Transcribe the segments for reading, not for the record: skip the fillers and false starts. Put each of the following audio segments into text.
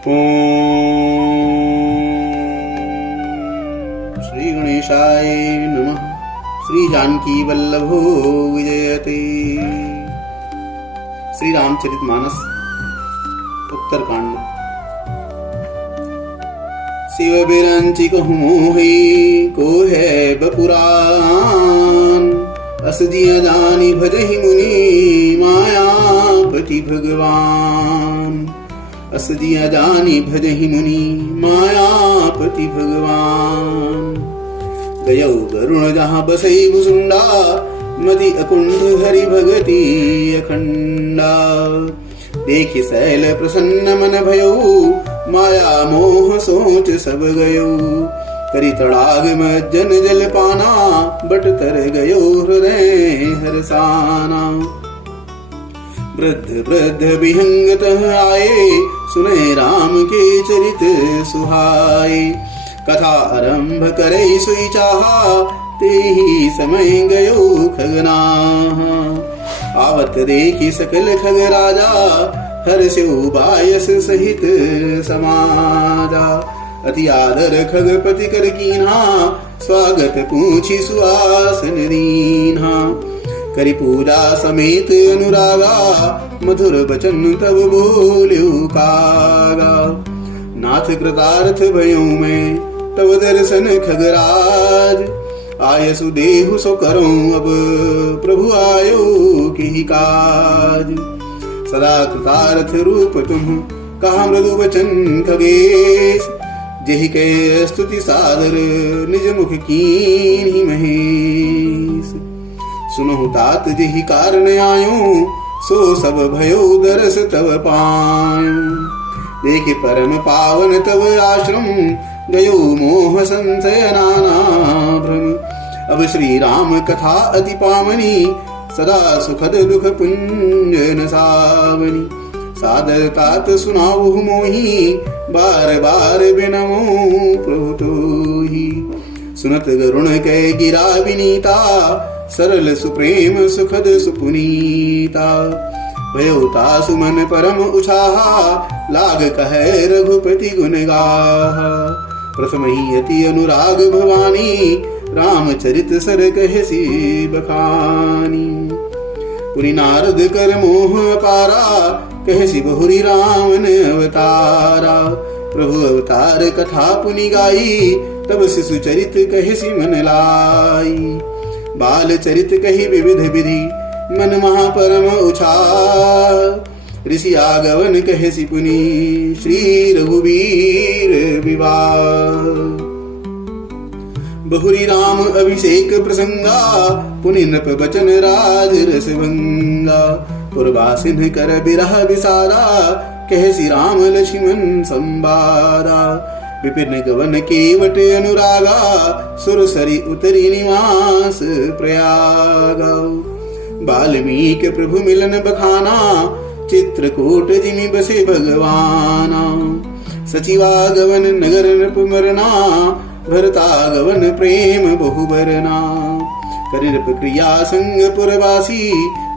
श्री गणेशाय नमः। श्री जानकी वल्लभो विजयते। श्री रामचरितमानस उत्तरकांड। शिव बिरंचि कहु मोहि को है बपुरान। अस जिया जानी भजहि मुनि मायापति भगवान। अस जिया जानी भजहि मुनि मायापति भगवान। गयौ गरुण जहाँ बसई भुसुंडा। मदि अकुंठ हरि भगति अखंडा। देखि शैल प्रसन्न मन भयौ। माया मोह सोच सब गयौ। करी तड़ाग मज्जन जल पाना। बट तर गयो हृदय हरसाना। वृद्ध वृद्ध विहंगत आए। सुने राम के चरित सुहाए। कथा आरंभ करे सुई चाहा। ते ही समय गयो खगनाहा। आवत देखी सकल खग राजा। हर्षौ बायस सहित समाजा। अति आदर खगपति कर कीन्हा। स्वागत पूछी सुआसन दीन्हा। करी पूजा समेत अनुरागा। मधुर बचन तब बोल्यो कागा। नाथ कृतार्थ भयौ मैं तब दर्शन खगराज। आयसु देहु सो करूं अब प्रभु आयो की काज। सदा कृतार्थ रूप तुम कहा मृदु वचन खगेश। जेहि के स्तुति सादर निज मुख कीन्हि महेश। सुनहु तात जेहि कारण आयो। सो सब भयो दरस तब पायो। देखे परम पावन तब आश्रम। गयो मोह संशय नाना भ्रम। अब श्री राम कथा अति पावनी। सदा सुखद दुख पुंजन सावनी। सादर तात सुनाऊ मोहि। बार बार बिनमो प्रभु तोहि। सुनत गरुण कै गिरा विनीता। सरल सुप्रेम सुखद सुपुनीता। भयोता सुमन परम उछाहा। लाग कहे रघुपति गुण गाहा। प्रथम ही अति अनुराग भवानी। रामचरित सर कहसी बखानी। पुनि नारद कर मोह अपारा। कहसी बहुरी रामन अवतारा। प्रभु अवतार कथा पुनि गाई। तब शिशु चरित कहसी मन लाई। बाल चरित कही विविध विधि। मन महापरम उछाल। ऋषि आगवन कहसी पुनि। श्री रघुवीर विवाह। बहुरी राम अभिषेक प्रसंगा। पुनि नृप बचन राज रस भंगा। पुरवासिन कर बिरह विसारा। कहसी राम लक्ष्मण संवादा। विपिन गवन केवट अनुरागा। सुरसरी उतरी निवास प्रयागा। वाल्मीकि प्रभु मिलन बखाना। चित्रकूट जिमि बसे भगवाना। सचिवागवन नगर नृप मरना। भरतागवन प्रेम बहु बरना। कर नृप क्रिया संग पुरवासी।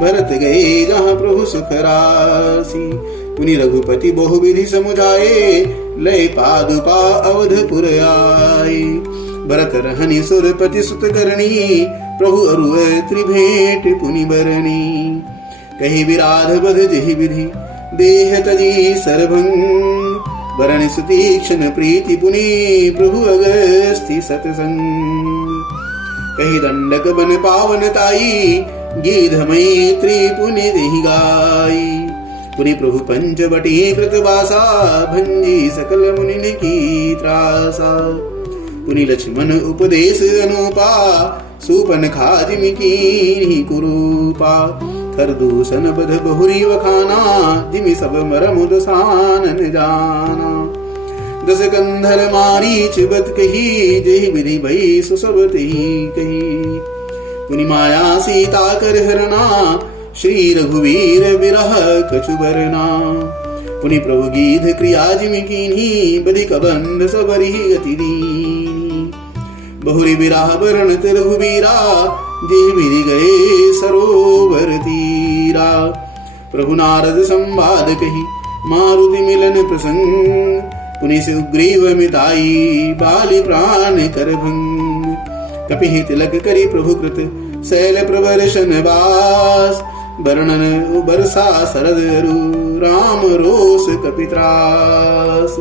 भरत गए जहाँ प्रभु सुख राशि। पुनि रघुपति बहु विधि समुझाए। लय पादुका अवधपुर आए। भरत रहनि सुरपति सुत करनी। प्रभु अरु त्रिभेट पुनि बरनी। कही विराध बध जेहि विधि। देह तजी सरभंग। बरनि सुतीक्ष्ण प्रीति पुनि। प्रभु अगस्ति सतसंग। कही दंडक बन पावन ताई। गीध मैत्री पुनि देहि गाई। पुनि प्रभु पंचवटी कृतवासा। भंजी सकल मुनि की त्रासा। पुनि लक्ष्मण उपदेश अनुपा। सूपन खाजिमि कीन्हि कुरूपा। कर दूषण बध बहुरी वखाना। जिमि सब मरम दसानन जाना। दस कंधर मारीच बत कही। जेहि विधि भई सो सब तेहि कही। पुनि माया सीता कर हरना। श्री रघुवीर विरह कछु बरना। पुनि प्रभु गीध क्रिया जिमि कीन्हि। बधिक बंध सबरि गति दीनी। बहुरी विराह बरन रघुवीरा। जेहि विधि गए सरोवर तीरा। प्रभु नारद संवाद कही। मारुति मिलन प्रसंग, पुनि सुग्रीव मिताई, बाली प्राण कर भंग। कपि तिलक करी प्रभु कृत, शैल प्रवर्षन बास, वर्णन बरसा शरद अरु, राम रोष कपित्रास।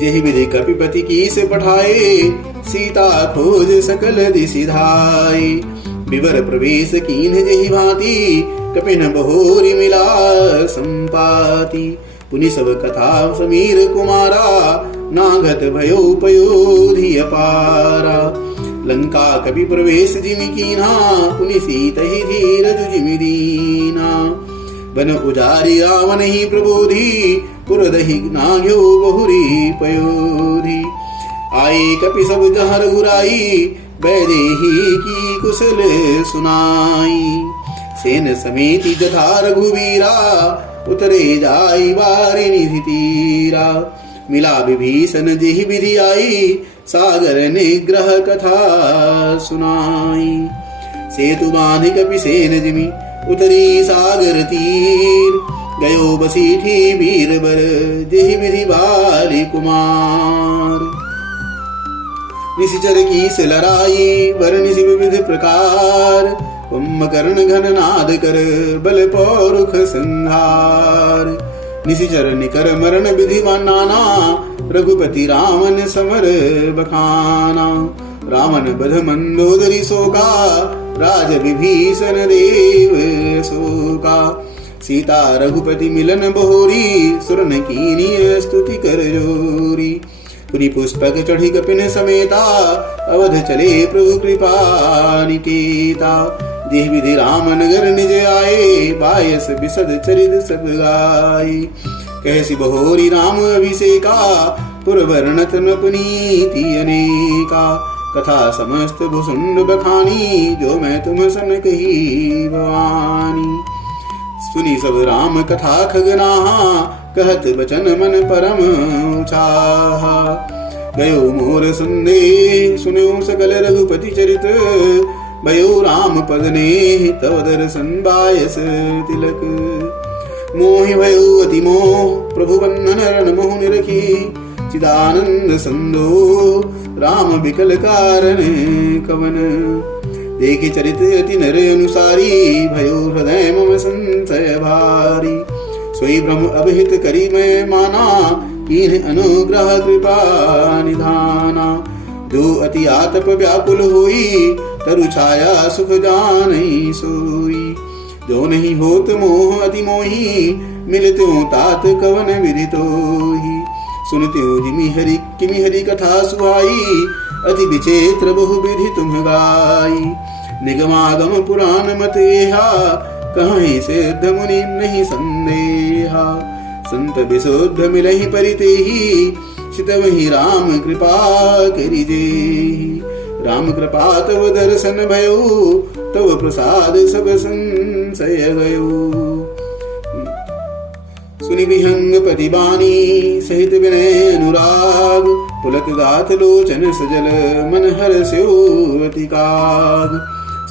जेहि विधि कपिपति की से पठाए, सीता खोज सकल दिशि धाई। विवर प्रवेश कीन्ह जेहि भांति, कपिन बहोरी मिला संपाति। पुनि सब कथा समीर कुमारा, नागत भयो पयोधि अपारा। लंका कपि प्रवेश जिमि कीन्हा, पुनि सीतहि धीरज जिमि दीना। बन उजारि रावण ही प्रबोधि, पुरदहि नाग्यो बहुरी पयोधि। आए कपि सब जहाँ रघुराई, वैदेही की कुशल सुनाई। सेन समेति जथा रघुवीरा, उतरे जाई वारिणि तीरा। मिला विभीषण जेहि विधि आई, सागर निग्रह कथा सुनाई। सेतु बांधि कपि सेन जिमि, उतरी सागर तीर। गयो बसीठी वीर बर, जेहि विधि बाली कुमार। निशिचर की से लड़ाई, वर्णि विविध प्रकार। कुंभकर्ण घन नाद कर, बल पौरुख संहार। निशिचर निकर मरण विधि नाना, रघुपति रामन समर बखाना। रावण बध मंदोदरी शोका, राज विभीषण देव शोका। सीता रघुपति मिलन बहोरी, सुरन कीनी स्तुति कर जोरी। पुनि पुष्पक चढ़ी कपिन समेता, अवध चले प्रभु कृपा निकेता। जेहि विधि राम नगर निज आए, बायस बिसद चरित सब गाए। कैसी बहोरी राम अभिषेका, पुरवर्णत न पुनीति अनेका। कथा समस्त भुसुंड बखानी, जो मैं तुम सन कही भवानी। सुनी सब राम कथा खगनाहा, कहत बचन मन परम चाहा। गयो मोर संदेह, सुनो सकल रघुपति चरित। भयो राम पद ने, तव दर्शन बायस तिलक। मोहि भयो अति मोह, प्रभु बंधन रण मोह निरखी। चिदानंद संदो, राम बिकल कारण कवन। देखि चरित अति नर अनुसारी, भयो हृदय मम संशय भारी। सोई ब्रह्म अभिहित करी मैं माना, कीन्ह अनुग्रह कृपा निधाना। जो अति आतप व्याकुल होई, तरु छाया सुख जानहि सोई। जो नहीं होत मोह अति मोही, मिलत्यो तात कवन विधि तोही। सुनत्यो जिमि हरि किमि हरि कथा सुहाई, अति विचित्र बहु विधि तुम गाई। निगमागम पुराण मत एहा, कहीं सिद्ध मुनि नहीं संदेहा। संत विशुद्ध मिलहि परितेहि, चितवहि राम कृपा करिजेहि। राम कृपा तव दर्शन भयो, तव प्रसाद सब संशय गयो। सुनि विहंग पतिबानी, सहित विनय अनुराग। पुलक गाथ लोचन सजल, मन हर्षयो अति काग।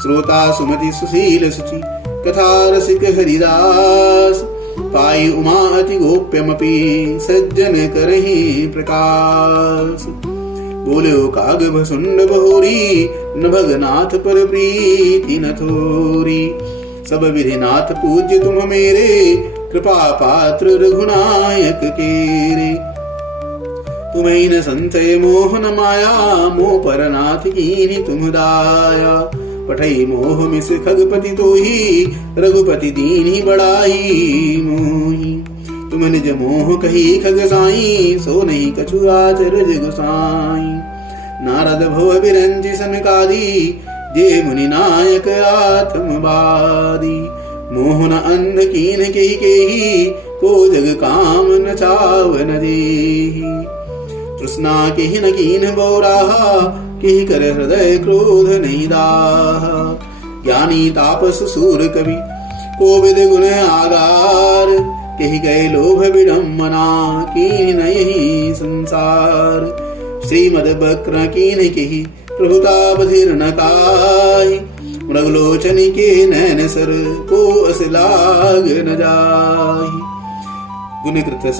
श्रोता सुमति सुशील सुचि, कथा रसिक हरिदास। पाई उमा अति गोप्यमपि, सज्जन करहि प्रकाश। बोल्यो काग भसुंड बहोरी, न भगनाथ पर प्रीति न थोरी। सब विधि नाथ पूज्य तुम मेरे, कृपा पात्र रघुनायक केरे। तुम्हें न संशय मोह न माया, मोह पर नाथ कीन्हि तुम दाया। पठई मोह मिस खगपति तोही, रघुपति दीन्हि बड़ाई मोही। तुम निज मोह कही खग साई, सो नहीं कछु आचरज गोसाई। नारद भव बिरंचि सनकादि, जे मुनि नायक आत्मवादी। मोह न अंध कीन्ह केहि केहि, को जग काम न चावन देहि। तृष्णा केहि न कीन्ह बहुराहा, केहि कर हृदय क्रोध नहीं दाहा। ज्ञानी तापस सूर कवि, कोविद गुण आगार। केहि गए लोभ विडम्बना, कीन्ह न यही संसार। श्रीमद बक्र कीन्ह केहि, प्रभुता बधिर न काहि। मृगलोचन के नैन सर, को अस लाग न जाहि। गुणकृत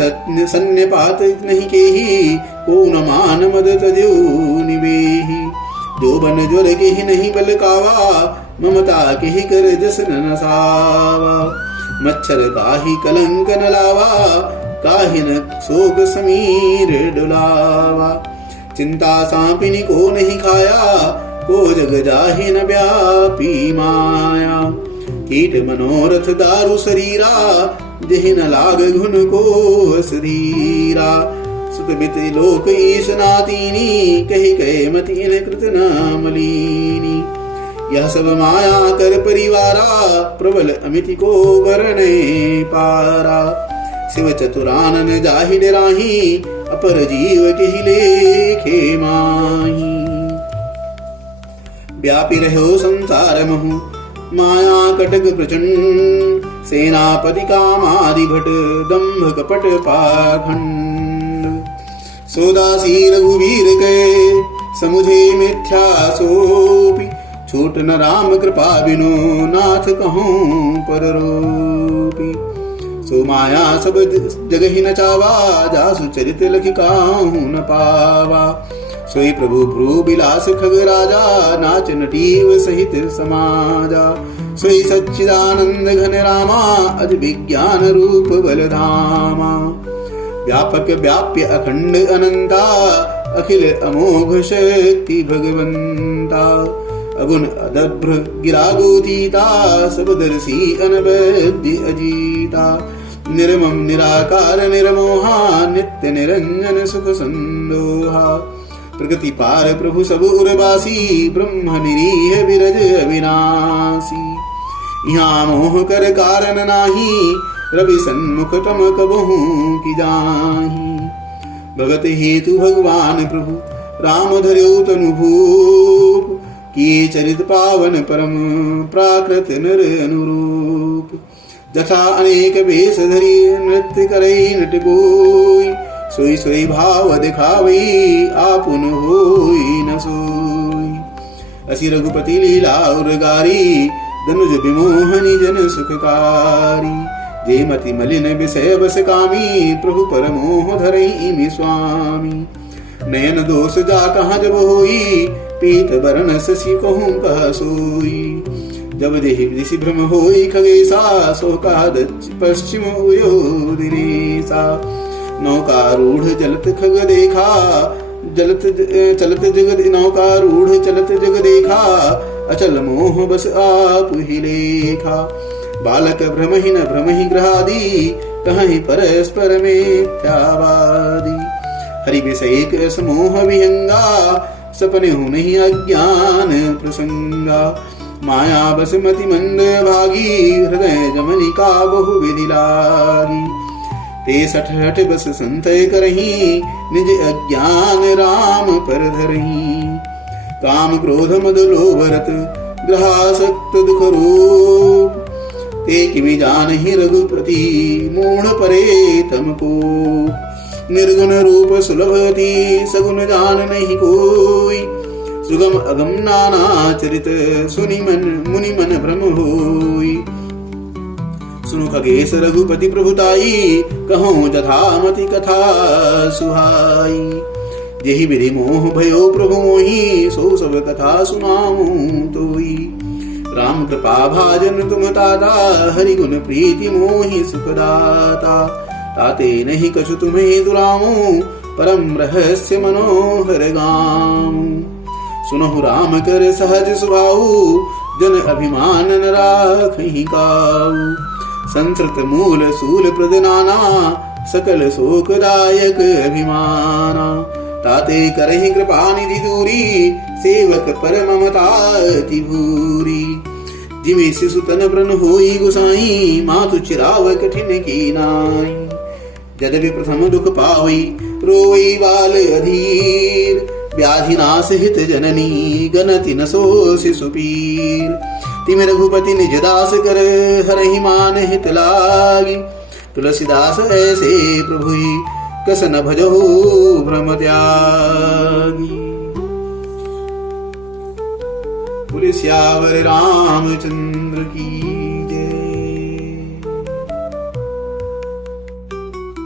सन्निपात नहीं केही, को न मान मद तजो निवेही। जो बन ज्वर के ही नहीं बल कावा, ममता के ही कर जस न नसावा। मच्छर काहि कलंक न लावा, काहि न शोक समीर डुलावा। चिंता सांपिनी को नहीं खाया, को जग जाहि न व्यापी माया। कीट मनोरथ दारु शरीरा, जेहि न लाग घुन को असधीरा। सुत बित लोक ईश नातीनी, कही कहे मतीन कृत न मलीनी। यह सब माया कर परिवारा, प्रबल अमिति को वरणे पारा। शिव चतुरानन जाहि डराही, अपर जीव के ही लेखे माही। व्यापी रहो संसार महु, माया कटक प्रचंड। सेनापति कामादि भट, दंभ कपट पाखंड। सोदासी रघुवीर के, समुझे मिथ्या सोपी। छूट न राम कृपा बिनु, नाथ कहूँ पर रोपी। सो माया सब जग ही न चावा, जासु चरित लखि काहू न पावा। सोई प्रभु भ्रू बिलास खग राजा, नाच नटीव सहित समाजा। सोई सच्चिदानंद घन रामा, अज विज्ञान रूप बलधामा। व्यापक व्याप्य अखंड अनंता, अखिल अमोघ शक्ति भगवंता। अगुण अदभ्र गिरा गोतीता, सबदर्शी अनवद्य अजीता। निर्मम निराकार निर्मोहा, नित्य निरंजन सुख संदोहा। प्रकृति पार प्रभु सब उर्वासी, ब्रह्म निरीह विरज अविनाशी। यहाँ मोह कर कारण नाही, रवि सन्मुख तम कबहू की जाही। भगत हेतु भगवान प्रभु, राम धर्यो तनु भूप। किए चरित पावन परम, प्राकृत नर अनुरूप। जथा अनेक वेश धरी, नृत्य करई नट कोई। सोई सोई भाव दिखावई, आपुन होई न सोई। असी रघुपति लीला उर्गारी, धनुज विमोहनी जन सुखकारी। जे मति मलिन विषय बस कामी, प्रभु पर मोह धरई स्वामी। नयन दोष जा कहाँ जब होई, पीत बरन शशि कहूँ कह सोई। जब देहि ऋषि भ्रम होई खगेशा, सो कहा पश्चिम उयो दिनेशा। नौकारूढ़ चलत खग देखा, चलत जग नौकारूढ़ चलत जग देखा। अचल मोह बस आप ही लेखा। बालक भ्रमहीन भ्रमहि ग्रहादि, कहीं परस्पर मिथ्यावादी। हरि विषय समोह विहंगा, सपने हो नहीं अज्ञान प्रसंगा। माया बस मति मंद भागी, हृदय जमनिका बहु विधि लागी। ते सठ हठ बस संतय करही, निज अज्ञान राम पर धरही। काम क्रोध मद लोभ रत, ग्रहासक्त दुख रूप। ते किमि जानहि रघुपति, मूढ़ परे तमको। निर्गुण रूप सुलभती, सगुण जान नहीं कोई। सुगम अगम नाना चरित, सुनि मन मुनि मन भ्रम होई। सुनु खगेश रघुपति प्रभुताई, कहूँ जथा मति कथा सुहाई। यही विधि मोह भयो प्रभु मोहि, सो सब कथा सुनाऊं तोई। राम कृपा भाजन तुम ताता, हरि गुण प्रीति मोहि सुखदाता। ताते नहीं कछु तुम्हें दुराऊं, परम रहस्य मनोहर गाऊं। सुनहु राम कर सहज सुभाऊ, जन अभिमान न राखहि काऊ। संस्कृत मूल सूल प्रदनाना, सकल शोकदायक अभिमाना। ताते करहि कृपा निधि दूरी, सेवक पर ममता अति भूरी। जिमे शिशु तन व्रण होई गुसाई, मातु चिराव कठिन की नाई। यद्यपि प्रथम दुख पावई, रोई बाल अधीर। व्याधि नाश हित जननी, गणति न सो शिशु पीर। तिम रघुपति निज दास कर, हरहि मान हित लागी। तुलसीदास ऐसे प्रभुई, कस न भजहु भ्रम त्यागी। बोले सियावर रामचंद्र की।